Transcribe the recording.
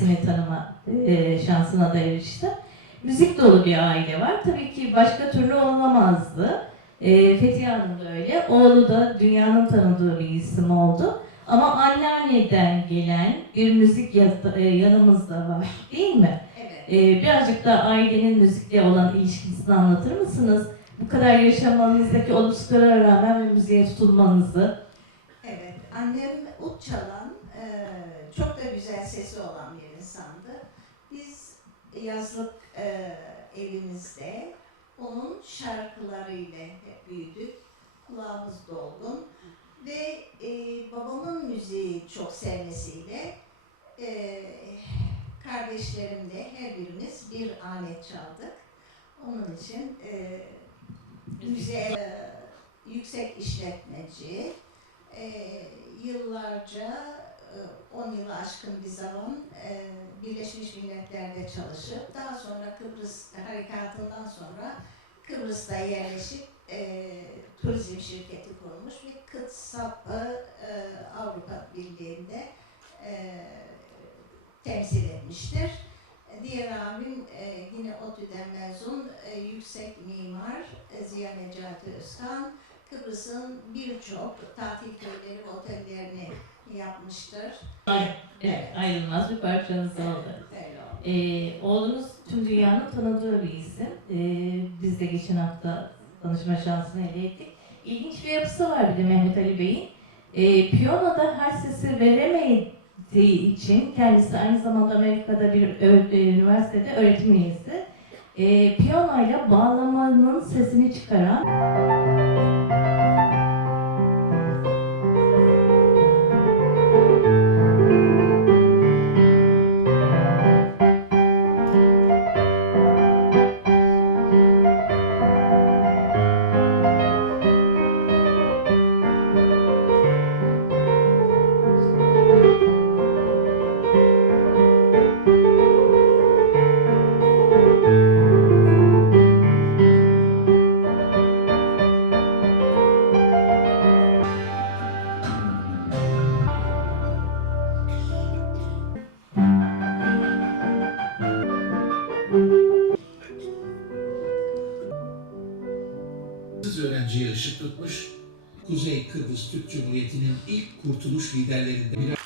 ailesini tanıma e, şansına da eriştim. Müzik dolu bir aile var. Tabii ki başka türlü olamazdı. E, Fethiye Hanım da öyle. Oğlu da dünyanın tanıdığı bir isim oldu. Ama anneanneden gelen bir müzik e, yanımız da var. Değil mi? Evet. E, birazcık da ailenin müzikle olan ilişkisini anlatır mısınız? Bu kadar yaşamanızdaki olumsuzlara rağmen müziğe tutulmanızı. Annem ut çalan, e, çok da güzel sesi olan bir insandı. Biz yazlık e, evimizde onun şarkılarıyla hep büyüdük. Kulağımız dolgun. Ve e, babamın müziği çok sevmesiyle e, kardeşlerim de her birimiz bir alet çaldık. Onun için e, müziğe e, yüksek işletmeci, e, yıllarca, e, 10 yılı aşkın bir zaman e, Birleşmiş Milletler'de çalışıp daha sonra Kıbrıs harekatından sonra Kıbrıs'ta yerleşip e, turizm şirketi kurmuş ve Kıtsap'ı e, Avrupa Birliği'nde e, temsil etmiştir. Diğer abim e, yine ODTÜ'den mezun, e, yüksek mimar e, Ziya Necati Özkan. Kıbrıs'ın birçok tatil köyleri ve otellerini yapmıştır. Evet, ayrılmaz bir parçanız oldu. Öyle oldu. Ee, oğlunuz tüm dünyanın tanıdığı bir isim. Ee, biz de geçen hafta tanışma şansını elde ettik. İlginç bir yapısı var bir de Mehmet Ali Bey'in. Ee, piyanoda her sesi veremediği için kendisi aynı zamanda Amerika'da bir e, üniversitede öğretim üyesi. Ee, piyanoyla bağlamanın sesini çıkaran Kız öğrenciye ışık tutmuş, Kuzey Kıbrıs Türk Cumhuriyeti'nin ilk kurtuluş liderlerinden biri